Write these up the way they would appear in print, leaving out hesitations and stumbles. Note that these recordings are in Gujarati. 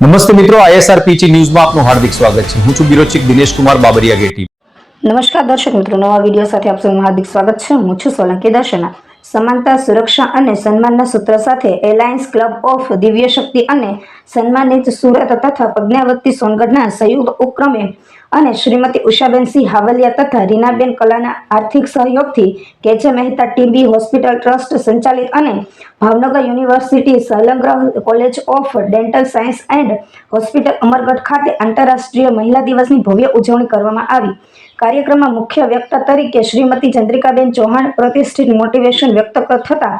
નમસ્તે મિત્રો, ISRPG ન્યૂઝમાં આપનું હાર્દિક સ્વાગત છે. હું છું બ્યુરો ચીફ દિનેશ કુમાર બાબરિયા ગેટી. નમસ્કાર દર્શક મિત્રો, નવા વિડીયો સાથે આપ સૌનું હાર્દિક સ્વાગત છે. હું છું સોલંકી દર્શના. સમાનતા, સુરક્ષા અને સન્માનના સૂત્ર સાથે એલાયન્સ ક્લબ ઓફ દિવ્ય શક્તિ અને સન્માનિત સુરત તથા પ્રજ્ઞાવતી સોનગઢના સંયુક્ત ઉપક્રમે અને શ્રીમતી ઉષાબેન સિંહ હાવલિયા તથા રીનાબેન કલાના આર્થિક સહયોગથી કેજે મહેતા ટીબી હોસ્પિટલ ટ્રસ્ટ સંચાલિત અને ભાવનગર યુનિવર્સિટી સંલગ્ન college of dental science and hospital Amargadh ખાતે આંતરરાષ્ટ્રીય મહિલા દિવસની ભવ્ય ઉજવણી કરવામાં આવી. કાર્યક્રમમાં મુખ્ય વક્તા તરીકે શ્રીમતી ચંદ્રિકાબેન ચૌહાણ પ્રતિષ્ઠિત મોટિવેશન વ્યક્ત થતા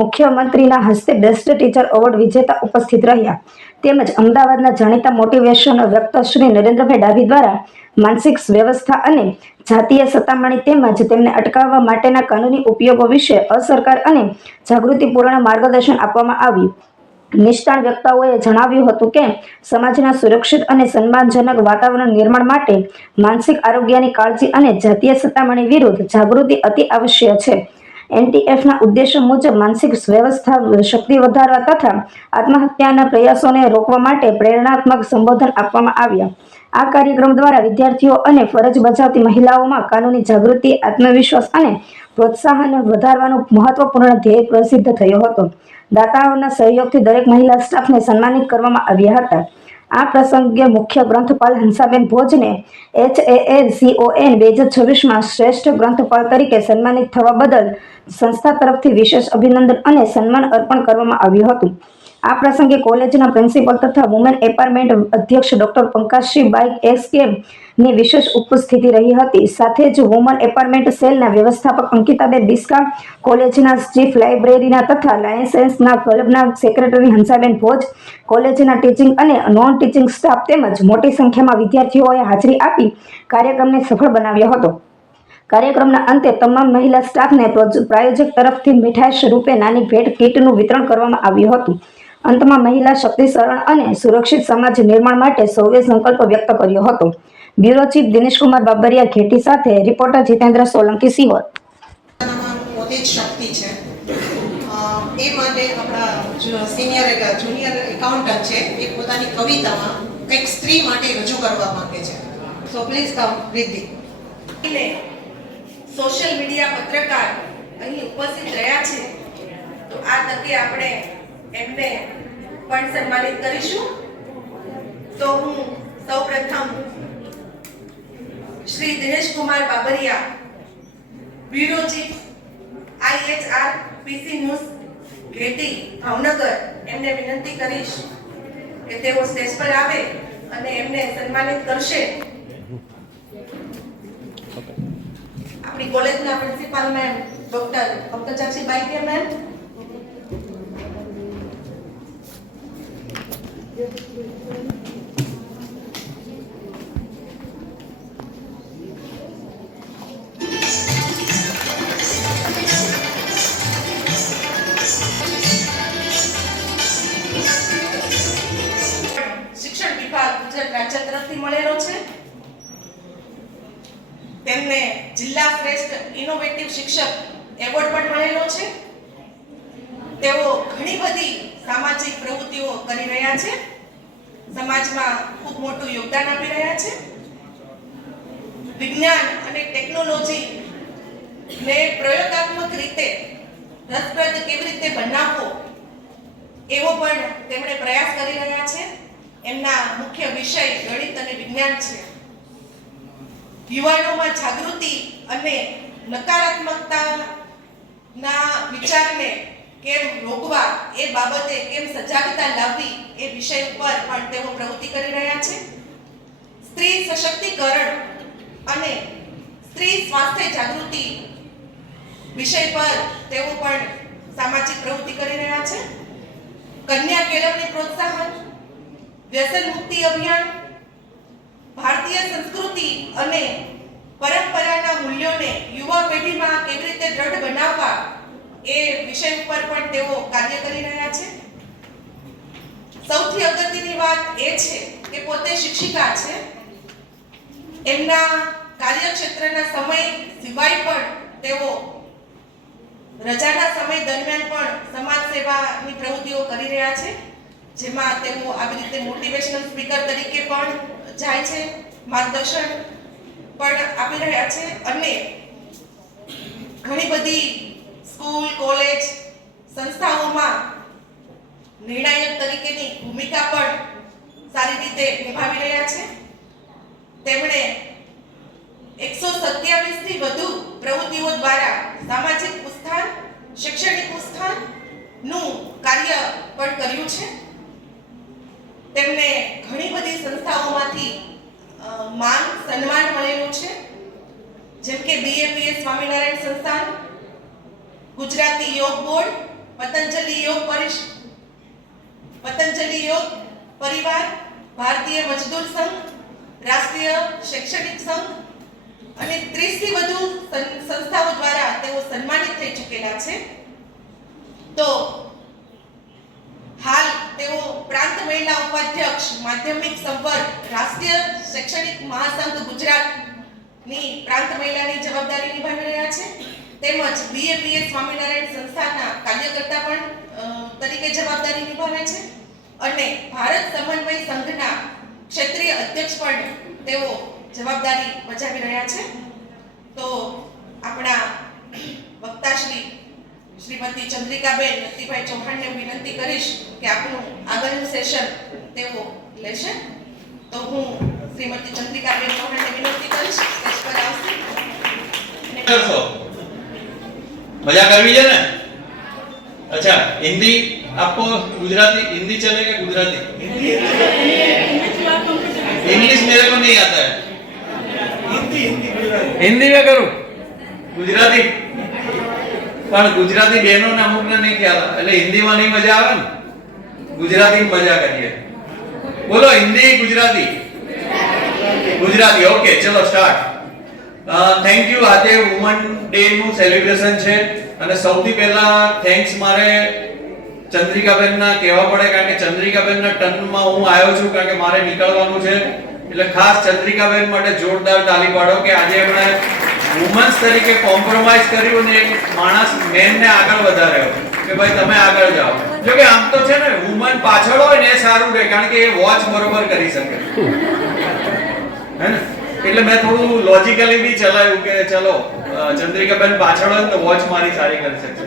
મુખ્યમંત્રીના હસ્તે બેસ્ટ ટીચર એવોર્ડ વિજેતા ઉપસ્થિત રહ્યા. તેમજ અમદાવાદના જાણીતા મોટિવેશન વ્યક્ત શ્રી નરેન્દ્રભાઈ ડાભી દ્વારા માનસિક વ્યવસ્થા અને જાતીય સતામણી તેમજ તેમને અટકાવવા માટેના કાનૂની ઉપયોગો વિશે અસરકાર અને જાગૃતિપૂર્ણ માર્ગદર્શન આપવામાં આવ્યું. નિષ્ણાત વ્યક્તિઓએ જણાવ્યું હતું કે સમાજના સુરક્ષિત અને સન્માનજનક વાતાવરણ નિર્માણ માટે માનસિક આરોગ્યની કાળજી અને જાતીય સતામણી વિરુદ્ધ જાગૃતિ અતિ આવશ્યક છે. NTFના ઉદ્દેશ્ય મુજબ માનસિક વ્યવસ્થા શક્તિ વધારવા તથા આત્મહત્યાના પ્રયાસોને રોકવા માટે પ્રેરણાત્મક સંબોધન આપવામાં આવ્યા. આ કાર્યક્રમ દ્વારા વિદ્યાર્થીઓ અને ફરજ બજાવતી મહિલાઓમાં કાનૂની જાગૃતિ, આત્મવિશ્વાસ અને પ્રોત્સાહન વધારવાનો મહત્વપૂર્ણ ધ્યેય પ્રસિદ્ધ થયો હતો. દાતાઓના સહયોગથી દરેક મહિલા સ્ટાફને સન્માનિત કરવામાં આવ્યા હતા. આ પ્રસંગે મુખ્ય ગ્રંથપાલ હંસાબેન ભોજને HAACON 2026માં શ્રેષ્ઠ ગ્રંથપાલ તરીકે સન્માનિત થવા બદલ સંસ્થા તરફથી વિશેષ અભિનંદન અને સન્માન અર્પણ કરવામાં આવ્યું હતું. આ પ્રસંગે કોલેજના પ્રિન્સિપલ તથા વુમેન એમ્પાવરમેન્ટ અધ્યક્ષ ડોક્ટર પંકજસિંહ SK ની વિશેષ ઉપસ્થિતિ રહી હતી. સાથે જ વુમન એમ્પાવરમેન્ટ સેલના વ્યવસ્થાપક અંકિતાબેન બિસ્કા, કોલેજના ચીફ લાઇબ્રેરીના તથા લાયન્સના ક્લબના સેક્રેટરી હંસાબેન ભોજ, કોલેજના ટીચિંગ અને નોન ટીચિંગ સ્ટાફ તેમજ મોટી સંખ્યામાં વિદ્યાર્થીઓએ હાજરી આપી કાર્યક્રમને સફળ બનાવ્યો હતો. કાર્યક્રમના અંતે તમામ મહિલા સ્ટાફને પ્રાયોજક તરફથી મીઠાઈ સ્વરૂપે નાની ભેટ કીટનું વિતરણ કરવામાં આવ્યું હતું. અંતમાં મહિલા શક્તિકરણ અને સુરક્ષિત સમાજ નિર્માણ માટે સૌએ સંકલ્પ વ્યક્ત કર્યો હતો. બ્યુરો ચીફ દિનેશ કુમાર બાબરિયા ઘેટી સાથે રિપોર્ટર જીતેન્દ્ર સોલંકી સિહોર. પોતે જ શક્તિ છે. એ માટે આપણા જુનિયર એકાઉન્ટન્ટ છે, એ પોતાની કવિતામાં કંઈક સ્ત્રી માટે રજૂ કરવા માંગે છે. So please come Riddhi. Social media પત્રકાર અહીં ઉપસ્થિત રહ્યા છે, તો આ તકે આપણે એમને પણ સન્માનિત કરીશું. તો હું સૌપ્રથમ Shri Dinesh Kumar Babariya, bureau chief ISRPG news Gheti Bhavnagar, એમને વિનંતી કરીશ કે તેઓ સ્ટેજ પર આવે અને એમને સન્માનિત કરશે. આપણી કોલેજના પ્રિન્સિપાલ મેમ ડોક્ટર પંકજાક્ષીબાઈ કે મેમ, શિક્ષણ વિભાગ ગુજરાત રાજ્ય તરફથી મળેલો છે. તેમને જિલ્લા શ્રેષ્ઠ ઇનોવેટિવ શિક્ષક એવોર્ડ પણ મળેલો છે. તેઓ ઘણી બધી સામાજિક પ્રવૃત્તિઓ કરી રહ્યા છે, સમાજમાં ખૂબ મોટું યોગદાન આપી રહ્યા છે. વિજ્ઞાન અને ટેકનોલોજી ને પ્રયોગાત્મક રીતે રસપ્રદ કેવી રીતે બનાવવો એવો પણ તેમણે પ્રયાસ કરી રહ્યા છે. એમના મુખ્ય વિષય ગણિત અને વિજ્ઞાન છે. યુવાનોમાં જાગૃતિ અને નકારાત્મકતાના વિચારને કેમ રોકવા, એ બાબતે કેમ સજાગતા લાવવી, એ વિષય ઉપર પણ તેઓ પ્રવૃત્તિ કરી રહ્યા છે. સ્ત્રી સશક્તિકરણ અને સ્ત્રી સ્વાસ્થ્ય જાગૃતિ વિષય પર તેઓ પણ સામાજિક પ્રવૃત્તિ કરી રહ્યા છે. કન્યા કેળવણી પ્રોત્સાહન, વ્યસન મુક્તિ અભિયાન, ભારતીય સંસ્કૃતિ અને પરંપરાના મૂલ્યોને યુવા પેઢીમાં કેવી રીતે દ્રઢ બનાવવા, એ વિષય ઉપર પણ તેઓ કાર્ય કરી રહ્યા છે. સૌથી અગત્યની વાત એ છે કે પોતે શિક્ષિકા છે. એમના કાર્યક્ષેત્રના સમય સિવાય પણ તેઓ રજાના સમય દરમિયાન પણ સમાજ સેવાની પ્રવૃત્તિઓ કરી રહ્યા છે. જેમાં તેઓ આવી રીતે મોટિવેશનલ સ્પીકર તરીકે પણ જાય છે, માર્ગદર્શન પણ આપી રહ્યા છે અને ઘણી બધી સ્કૂલ, કોલેજ, સંસ્થાઓમાં નિર્ણાયક તરીકેની ભૂમિકા પણ સારી રીતે નિભાવી રહ્યા છે. તેમણે 127 થી વધુ પ્રવૃત્તિઓ દ્વારા સામાજિક ઉત્થાન, શૈક્ષણિક ઉત્થાનનું કાર્ય પણ કર્યું છે. તેમને ઘણી બધી સંસ્થાઓમાંથી માન સન્માન મળેલું છે, જેમ કે BAPS સ્વામિનારાયણ સંસ્થાન, ગુજરાતી યોગ બોર્ડ, પતંજલિ યોગ પરિવાર, ભારતીય મજદૂર સંઘ, રાષ્ટ્રીય શૈક્ષણિક સંઘ અને 30 થી વધુ સંસ્થાઓ દ્વારા તેઓ સન્માનિત થઈ ચૂકેલા છે. તો હાલ તેઓ પ્રાંત મહિલા ઉપાધ્યક્ષ, માધ્યમિક સંપર્ક, રાષ્ટ્રીય શૈક્ષણિક મહાસંઘ ગુજરાતની પ્રાંત મહિલાની જવાબદારી નિભાવી રહ્યા છે. તેમજ BAPS સ્વામિનારાયણ સંસ્થાના કાર્યકર્તા પણ તરીકે જવાબદારી નિભાવે છે અને ભારત સમન્વય સંઘના ક્ષેત્રીય અધ્યક્ષ પણ તેઓ જવાબદારી બજાવી રહ્યા છે. તો આપણા વક્તાશ્રી શ્રીમતી ચંદ્રિકાબેન નરસિંહભાઈ ચૌહાણને વિનંતી કરીશ કે આપનું આગળનું સેશન તેઓ લેશે. તો હું શ્રીમતી ચંદ્રિકાબેન ચૌહાણને વિનંતી કરીશ સ્ટેજ પર આવશે. करसो मजा करवी है ना. अच्छा, हिंदी आपको गुजराती हिंदी चलेगा? गुजराती इंग्लिश मेरे को नहीं आता है. हिंदी में करूं गुजराती પણ ગુજરાતી બહેનો ને અમુક ને નહીં ખ્યાલ એટલે હિન્દીમાં નહીં મજા આવે ને, ગુજરાતી મજા કરીએ. બોલો હિન્દી ગુજરાતી. ગુજરાતી. ઓકે, ચલો સ્ટાર્ટ. Thank you. આજે વુમન ડે નું સેલિબ્રેશન છે અને સૌથી પહેલા થેન્ક્સ મારે ચંદ્રિકાબેનના કહેવા પડે, કારણ કે ચંદ્રિકાબેનના ટર્નમાં હું આવ્યો છું, કારણ કે મારે નીકળવાનું છે. એટલે ખાસ ચંદ્રિકાબેન માટે જોરદાર તાલી પાડો કે આજે એમણે વુમન્સ તરીકે કોમ્પ્રોમાઇઝ કર્યું ને એક માણસ મેનને આગળ વધાર્યો કે ભાઈ તમે આગળ જાઓ. જો કે આમ તો છે ને વુમન પાછળ હોય ને એ સારું રહે, કારણ કે એ વોચ બરોબર કરી શકે, હે ને. એટલે મેં થોડું લોજિકલી બી ચલાવ્યું કે ચલો ચંદ્રિકાબેન પાછળ હોય તો વોચ મારી સારી કરી શકશે.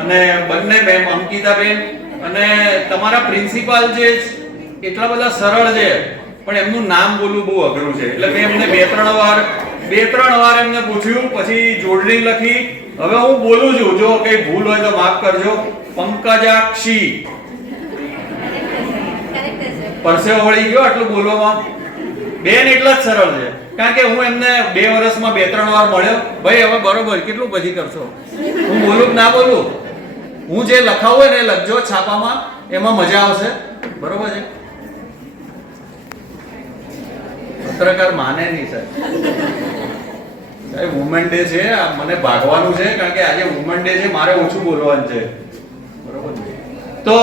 અને બંને મેમ અંકિતાબેન અને તમારા પ્રિન્સિપાલ જે એટલા બધા સરળ છે પણ એમનું નામ બોલવું બહુ અઘરું છે. એટલે મેં એમને બે ત્રણ વાર એમને પૂછ્યું, પછી જોડણી લખી. હવે હું બોલું છું, જો કઈ ભૂલ હોય તો માફ કરજો. પંકજાક્ષી. પરસેવો વળી ગયો આટલું બોલવામાં. બેન એટલા જ સરળ છે, કારણ કે હું એમને 2 વર્ષમાં 2-3 વાર મળ્યો. ભાઈ હવે બરોબર કેટલું પછી કરશો, હું બોલું કે ના બોલું, હું જે લખાવું ને એ લખજો છાપામાં, એમાં મજા આવશે. બરોબર છે. પત્રકાર માને નહીં સાહેબ. વુમન ડે છે, મને ભાગવાનું છે, કારણ કે આજે વુમન ડે છે, મારે ઓછું બોલવાનું છે. બરોબર. તો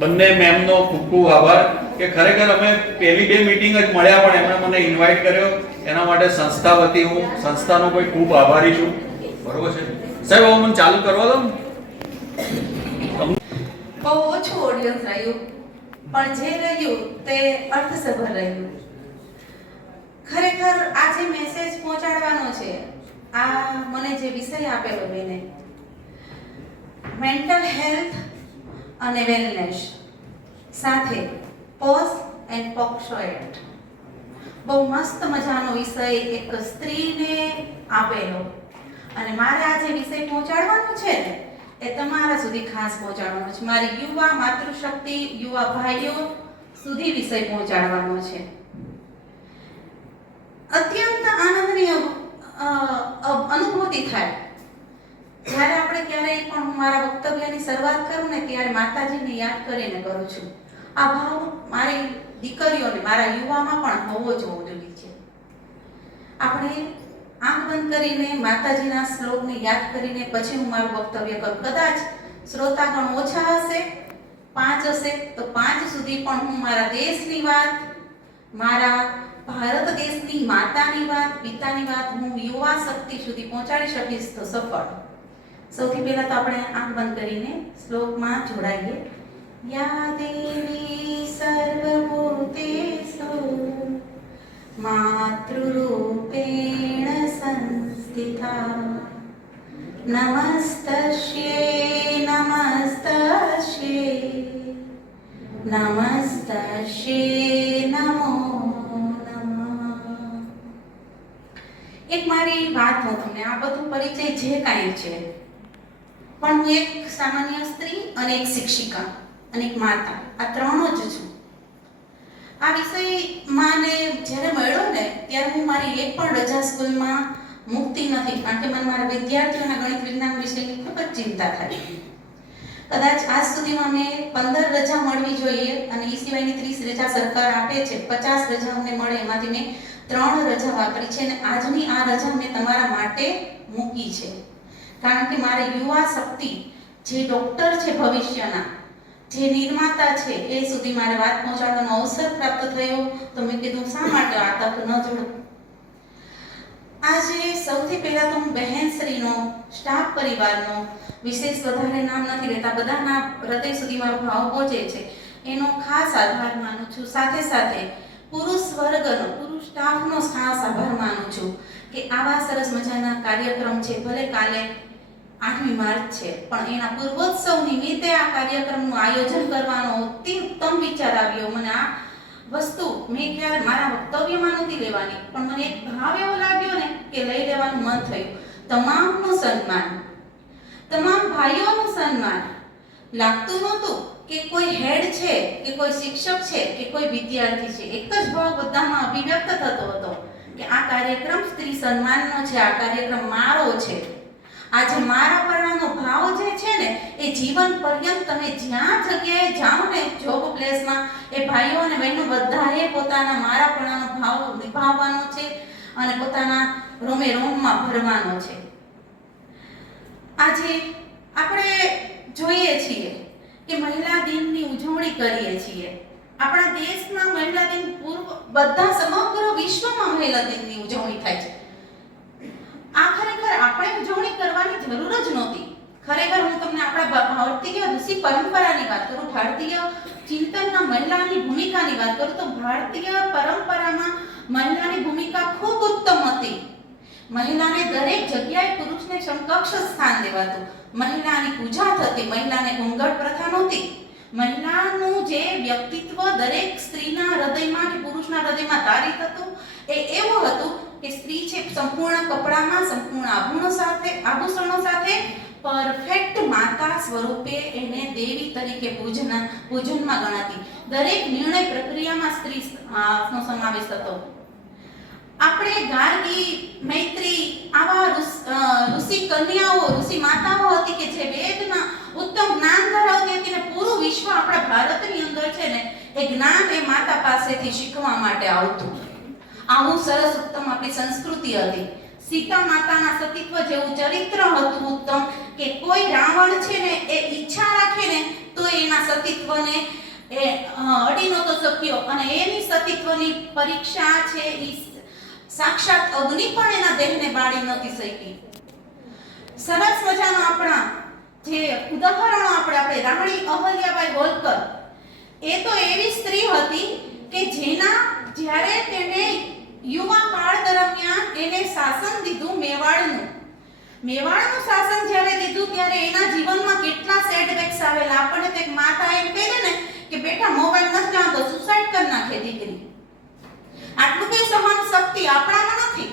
બંને મેમનો ખૂબ ખૂબ આભાર કે ખરેખર અમે પહેલી 2 મીટિંગ જ મળ્યા પણ એમણે મને ઇન્વાઇટ કર્યો, એના માટે સંસ્થા વતી હું સંસ્થાનો કોઈ ખૂબ આભારી છું. બરોબર છે સાહેબ. હવે મને ચાલુ કરવા દો. બહુ ઓછું ઓડિયન્સ રહ્યું પણ જે રહ્યું તે અર્થસભર રહ્યું. ખરેખર આ જે મેસેજ પહોંચાડવાનો છે, આ મને જે વિષય આપેલો બેને, મેન્ટલ હેલ્થ અને વેલનેસ સાથે પોઝ એન્ડ પોક્સો એક્ટ, બહુ મસ્ત મજાનો વિષય એક સ્ત્રીને આપેલો. અને મારે આ જે વિષય પહોંચાડવાનો છે ને એ તમારા સુધી ખાસ પહોંચાડવાનો છે. મારી યુવા માતૃશક્તિ, યુવા ભાઈઓ સુધી વિષય પહોંચાડવાનો છે. અત્યંત આનંદની અનુભૂતિ થાય જ્યારે આપણે ક્યારેય પણ, હું મારા વક્તવ્યની શરૂઆત કરું ને ત્યારે માતાજીને યાદ કરીને કરું છું. આ ભાવ મારી દીકરીઓને, મારા યુવામાં પણ હોવો જરૂરી છે. આપણે આંખ બંધ કરીને માતાજીના શ્લોકને યાદ કરીને પછી હું મારું વક્તવ્ય કરું. કદાચ શ્રોતાગણ ઓછા હશે, 5 હશે, તો 5 સુધી પણ હું મારા દેશની વાત, મારા ભારત દેશની માતાની વાત, પિતાની વાત હું યુવા શક્તિ સુધી પહોંચાડી શકીશ તો સફળ. સૌથી પહેલા તો આપણે આંખ બંધ કરીને શ્લોકમાં જોડાઈએ. યા દેવી સર્વભૂતેષુ માતૃરૂપેણ સંસ્થિતા નમસ્તસ્યે નમસ્તસ્યે નમસ્તસ્યે નમો નમઃ. એક મારી વાત હું તમને, આ બધું પરિચય જે કાંઈ છે, પણ હું એક સામાન્ય સ્ત્રી અને એક શિક્ષિકા અને એક માતા, આ ત્રણો જ છું. આ વિષય માને જ્યારે મળ્યો ને ત્યારે હું મારી એક પણ રજા સ્કૂલમાં મૂકતી નથી, કારણ કે મને મારા વિદ્યાર્થીઓના ગણિત વિજ્ઞાન વિષયની ખૂબ જ ચિંતા થાય. કદાચ આજ સુધીમાં મેં 15 રજા મળવી જોઈએ અને એ સિવાયની 30 રજા સરકાર આપે છે, 50 રજા અમને મળે, એમાંથી મેં 3 રજા વાપરી છે અને આજની આ રજા મેં તમારા માટે મૂકી છે. કારણ કે મારે યુવા શક્તિ, જે ડોક્ટર છે ભવિષ્યના, જે નિર્માતા છે, એ સુધી મારે વાત પહોંચાડવાનો અવસર પ્રાપ્ત થયો, તો મેં કીધું શા માટે આ તક ન જોડું. આજે સૌથી પહેલા તો હું બહેનશ્રીનો, સ્ટાફ પરિવારનો, વિશેષ વધારે નામ નથી લેતા, બધાના હૃદય સુધી મારો ભાવ પહોંચે છે, એનો ખાસ આભાર માનું છું. સાથે સાથે પુરુષ વર્ગનો, પુરુષ સ્ટાફનો ખાસ આભાર માનું છું કે આવા સરસ મજાના કાર્યક્રમ છે, ભલે કાલે 8મી માર્ચ છે, પણ એના પૂર્વોત્સવ નિમિત્તે આ કાર્યક્રમનું આયોજન કરવાનો અતિ ઉત્તમ વિચાર આવ્યો. મને આ વસ્તુ મેં ક્યારે મારા વક્તવ્યમાં નથી લેવાની, પણ મને એક ભાવ એવો લાગ્યો ને કે લઈ લેવાનું મન થયું. તમામનું સન્માન, તમામ ભાઈઓનું સન્માન. લાગતું નહોતું કે કોઈ હેડ છે કે કોઈ શિક્ષક છે કે કોઈ વિદ્યાર્થી છે, એક જ ભાવ બધામાં અભિવ્યક્ત થતો હતો કે આ કાર્યક્રમ સ્ત્રી સન્માનનો છે, આ કાર્યક્રમ મારો છે. આજે મારા પરણાનો ભાવ જે છે ને, એ જીવન પર્યંત તમે જ્યાં જગ્યાએ જાઓ ને, જોબ પ્લેસમાં, એ ભાઈઓ અને બહેનો બધાએ પોતાના મારા પરણાનો ભાવ નિભાવવાનો છે અને પોતાના રોમે રોમમાં ભરવાનો છે. આજે આપણે જોઈએ છીએ કે મહિલા દિનની ઉજવણી કરીએ છીએ. આપણા દેશમાં મહિલા દિન પૂર્વ બધા સમગ્ર વિશ્વમાં મહિલા દિનની ઉજવણી થાય છે. આ ખરેખર આપણે ઉજવણી કરવાની જરૂર જ નહોતી. ખરેખર હું તમને આપણા ભારતીય ઋષિ પરંપરાની વાત કરું, ભારતીય ચિંતનના મહિલાની ભૂમિકાની વાત કરું, તો ભારતીય પરંપરામાં મહિલાની ભૂમિકા ખૂબ ઉત્તમ હતી. મહિલાને દરેક જગ્યાએ પુરુષને સમકક્ષ સ્થાન દેવાતું, મહિલાની પૂજા થતી, મહિલાને ઘૂંઘટ પ્રથા નહોતી. મહિલાનું જે વ્યક્તિત્વ દરેક સ્ત્રીના હૃદયમાં કે પુરુષના હૃદયમાં તારી થતું, એ એવું હતું કે સ્ત્રી છે સંપૂર્ણ કપડામાં, સંપૂર્ણ આભૂષણો સાથે પરફેક્ટ માતા સ્વરૂપે એને દેવી તરીકે પૂજનમાં ગણાતી. દરેક નિર્ણય પ્રક્રિયામાં સ્ત્રીનો સમાવેશ થતો. આપણે ગાર્ગી, મૈત્રી, આવા ઋષિ કન્યાઓ, ઋષિ માતાઓ હતી કે જે વેદના ઉત્તમ જ્ઞાન ધરાવતી હતી ને પૂરું વિશ્વ આપણા ભારતની અંદર છે ને, એ જ્ઞાન એ માતા પાસેથી શીખવા માટે આવતું. આવું સરસ ઉત્તમ આપણી સંસ્કૃતિ હતી. સીતા માતાના સતીત્વ જેવું ચરિત્ર હતું ઉત્તમ કે કોઈ રાવણ છે ને એ ઈચ્છા રાખે ને તો એના સતીત્વને એ અડી નહોતો શક્યો, અને એની સતીત્વની પરીક્ષા છે એ સાક્ષાત અગ્નિ પણ એના દેહને બાળી નહોતી શકી. સરસ મજાના આપણા જે ઉદાહરણો આપણે રાણી અહલ્યાબાઈ હોલકર, એ તો એવી સ્ત્રી હતી કે જેના જ્યારે તેને યુવા કાળ દરમિયાન એને શાસન દીધું મેવાડનું શાસન જ્યારે દીધું ત્યારે એના જીવનમાં કેટલા સેટબેક્સ આવેલા. આપણને તો એક માતા એમ કહે ને કે બેટા મોબાઈલ નથી જાણતો, સુસાઇડ કરી નાખે દીકરી. આટલું કઈ સહન શક્તિ આપણામાં નથી.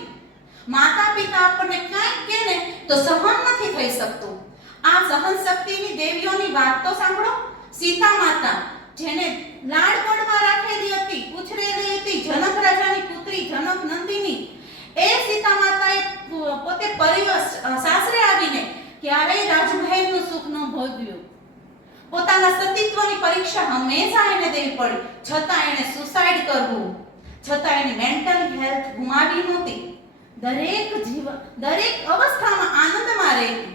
માતા પિતા આપણને કાંઈક કહે ને તો સહન નથી થઈ શકતું. આ સહન શક્તિની દેવીઓની વાત તો સાંભળો. સીતા માતા જેને લાડકોડમાં રાખેલી હતી, ઉછરેલી હતી, જનક રાજાની પુત્રી જનક નંદિની, એ સીતા માતાએ પોતે સાસરે આવીને ક્યારેય રાજમહેલનું સુખ ન ભોગવ્યું. પોતાના સતીત્વની પરીક્ષા હંમેશા એને દેવી પડી, છતાં એને સુસાઇડ કરવું, છતાં એની મેન્ટલ હેલ્થ ગુમાવી નહોતી. દરેક અવસ્થામાં આનંદમાં રહેતી.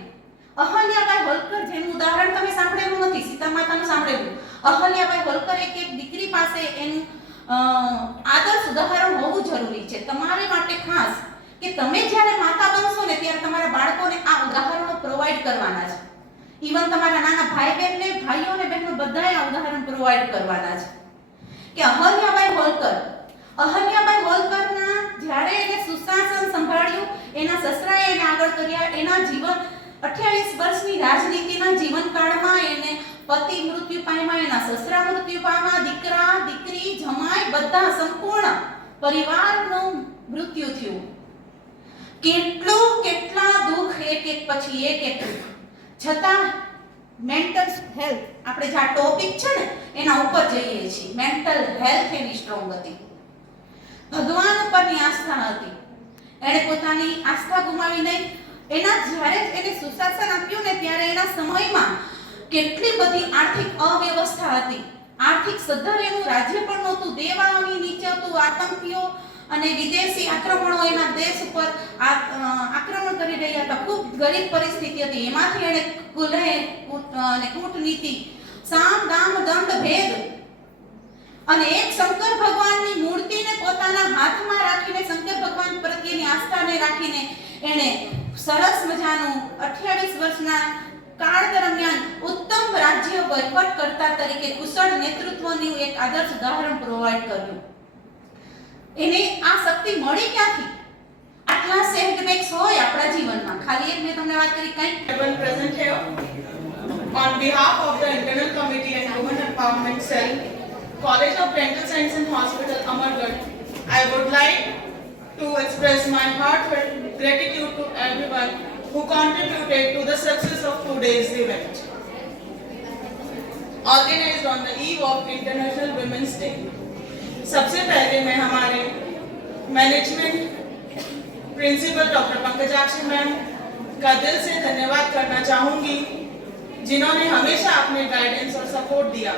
અહલ્યાબાઈ હોલકર જેનું ઉદાહરણ તમે સાંભળેલું નથી, સીતા માતાનું સાંભળેલું. અહલ્યાબાઈ હોલકર એક દીકરી પાસે એનું આદર્શ ઉદાહરણ હોવું જરૂરી છે. તમારે માટે ખાસ કે તમે જ્યારે માતા બનશો ને ત્યારે તમારા બાળકોને આ ઉદાહરણો પ્રોવાઈડ કરવાના છે. ઇવન તમારા નાના ભાઈ બહેનને ભાઈઓ અને બહેનો બધાએ આ ઉદાહરણ પ્રોવાઈડ કરવાના છે કે અહલ્યાબાઈ હોલકરના જ્યારે એને સુશાસન સંભાળ્યું, એના સસરાએ એને આગળ કર્યા, એના જીવન 28 વર્ષની રાજનીતિના જીવનકાળમાં એને પતિ મૃત્યુ પામ્યા, એના સસરા મૃત્યુ પામ્યા, દીકરા દીકરી જમાઈ બધા સંપૂર્ણ પરિવારનું મૃત્યુ થયું. કેટલા દુઃખ એક પછી એક દુઃખ છતાં મેન્ટલ હેલ્થ, આપણે જે આ ટોપિક છે ને એના ઉપર જઈએ છીએ, મેન્ટલ હેલ્થ એની સ્ટ્રોંગ હતી, ભગવાન ઉપરની આસ્થા હતી. એણે પોતાની આસ્થા ગુમાવી નહીં. એના જ્યારે એને સુશાસન આપ્યું ને ત્યારે એના સમયમાં કેટલી બધી આર્થિક અવ્યવસ્થા હતી, આર્થિક સદ્ધર એનું રાજ્ય પણ નહોતું, દેવાની નીચે હતું, આતંકીઓ અને વિદેશી આક્રમણો એના દેશ ઉપર આક્રમણ કરી રહ્યા હતા, ખૂબ ગરીબ પરિસ્થિતિ હતી. એમાંથી એણે કુલહે અને કૂટનીતિ, સામ દામ દંડ ભેદ અને એક શંકર ભગવાનની મૂર્તિને પોતાના હાથમાં રાખીને, શંકર ભગવાન પ્રત્યેની આસ્થાને રાખીને એણે સરસ મજાનું 28 વર્ષના કાળ દરમિયાન ઉત્તમ રાજ્ય વહીવટકર્તા તરીકે કુશળ નેતૃત્વનું એક આદર્શ ઉદાહરણ પ્રોવાઈડ કર્યું. એને આ શક્તિ મળી ક્યાંથી? આટલા સેટબેક્સ હોય આપણા જીવનમાં. ખાલી એક મેં તમને વાત કરી કંઈ Everyone present here. On behalf of the Internal Committee and Women Empowerment Cell, College of Dental Science and Hospital, Amargarh, I would like to express my heartfelt gratitude to everyone who contributed to the success of today's event. Organized on the eve of International Women's Day. सबसे पहले मैं हमारे मैनेजमेंट प्रिंसिपल डॉक्टर पंकजाक्षी मैम का दिल से धन्यवाद करना चाहूँगी, जिन्होंने हमेशा अपने गाइडेंस और सपोर्ट दिया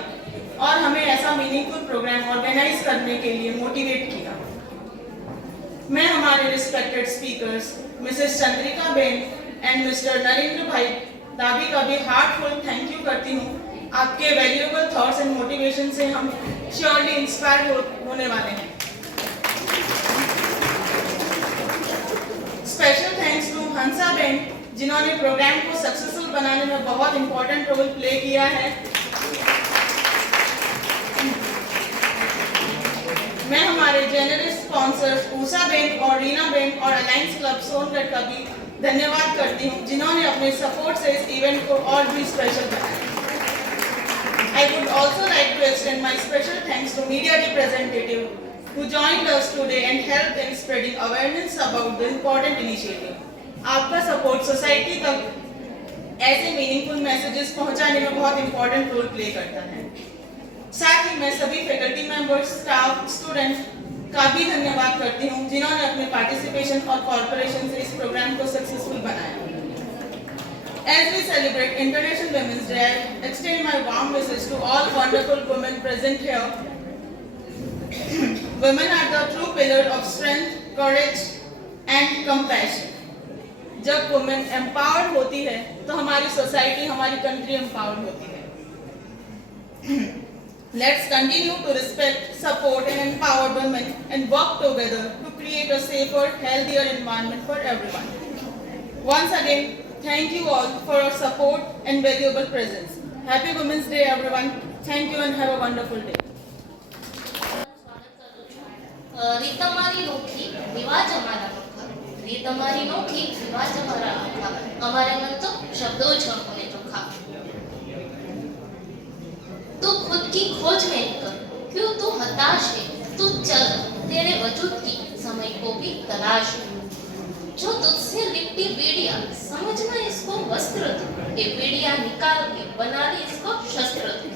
और हमें ऐसा मीनिंगफुल प्रोग्राम ऑर्गेनाइज करने के लिए मोटिवेट किया. मैं हमारे respected speakers Mrs Chandrika Ben and mister Narendra भाई दादी का भी हार्टफुल थैंक यू करती हूँ. आपके वैल्यूएबल थॉट्स एंड मोटिवेशन से हम श्योरली इंस्पायर होने वाले हैं. Special thanks to Hansa ben, जिन्होंने प्रोग्राम को सक्सेसफुल बनाने में बहुत इंपॉर्टेंट रोल प्ले किया है. मैं हमारे जेनरस स्पॉन्सर्स ऊषा बेन और रीना बेन और अलायंस क्लब सोनगढ़ का भी धन्यवाद करती हूँ, जिन्होंने अपने सपोर्ट से इस इवेंट को और भी स्पेशल बनाया. I would also like to extend my special thanks to media representative who joined us today and helped in spreading awareness about the important initiative. आपका सपोर्ट सोसाइटी तक ऐसे मीनिंगफुल मैसेजेस पहुंचाने में बहुत इंपॉर्टेंट रोल प्ले करता है. साथ ही मैं सभी फैकल्टी मेंबर्स, स्टाफ, स्टूडेंट का भी धन्यवाद करती हूँ, जिन्होंने अपने पार्टिसिपेशन और कॉर्पोरेशन से इस प्रोग्राम को सक्सेसफुल बनाया. As we celebrate International Women's Day, I extend my warm wishes to all wonderful women present here. Women are the true pillar of strength, courage and compassion. जब women empowered होती है, तो हमारी society, हमारी country empowered होती है. Let's continue to respect, support and empower women and work together to create a safer, healthier environment for everyone. Once again, thank you all for your support and valuable presence. Happy Women's Day everyone. Thank you and have a wonderful day. રીત તમારી નોખી રિવાજ અમારા નોખા, રીત તમારી નોખી રિવાજ અમારા નોખા, અમારે મન તો શબ્દો જ અને ચોખા. तू खुद की खोज में कर, क्यों तू हताश है, तू चल तेरे वजूद की समय को भी तलाश है. जो तुझसे लिपटी बेड़िया समझना इसको वस्त्र तू, ये बेड़िया निकाल के बना ले इसको शस्त्र तू.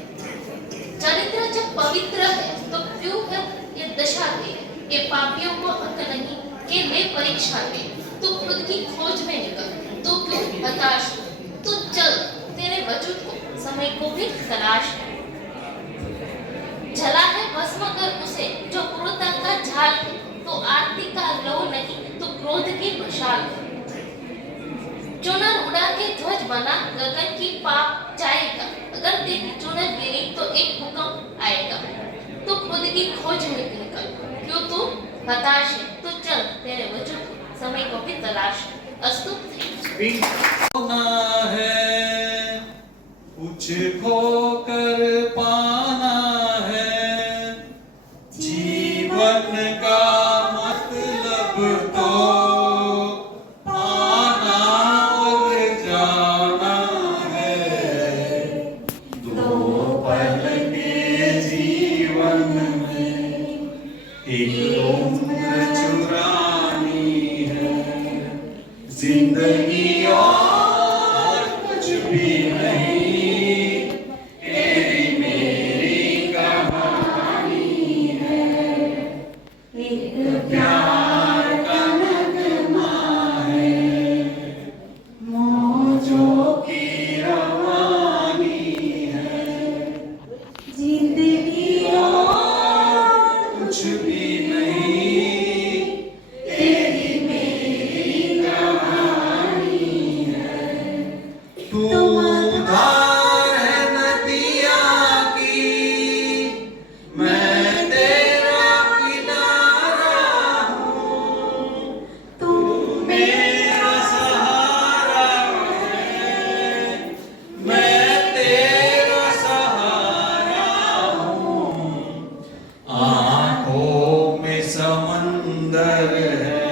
चरित्र जब पवित्र है तो क्यों है ये दशा के, ये पापियों को हक नहीं के ले परीक्षा के. तू खुद की खोज में निकल, तू क्यों हताश है, तू चल तेरे वजूद को समय को भी तलाश है. जला है भस्म कर उसे जो क्रूरता का झाल है, तो आरती का लौ नहीं तो क्रोध की मशाल है. चुनर उड़ा के ध्वज बना गगन की पाप जाएगा, अगर तेरी चुनर गिरी तो एक भूकंप आएगा. तो खुद की खोज में निकल, क्यों तू हताश है, तो चल तेरे वजूद समय को भी तलाश है. अस्तु. है कुछ खोकर पाना है, जीवन का मतलब तो पाना और जाना है। दो पल के जीवन में एक उम्र चुरानी है, जिंदगी और कुछ भी नहीं, तेरी मेरी कहानी है। एक प्यार का नगमा है, मौजों की रवानी है, जिंदगी और कुछ भी नहीं, तेरी मेरी कहानी है। तू धार है नदिया की, मैं तेरा किनारा हूँ, तू मेरा सहारा है, मैं तेरा सहारा हूँ। आँखों में समंदर है,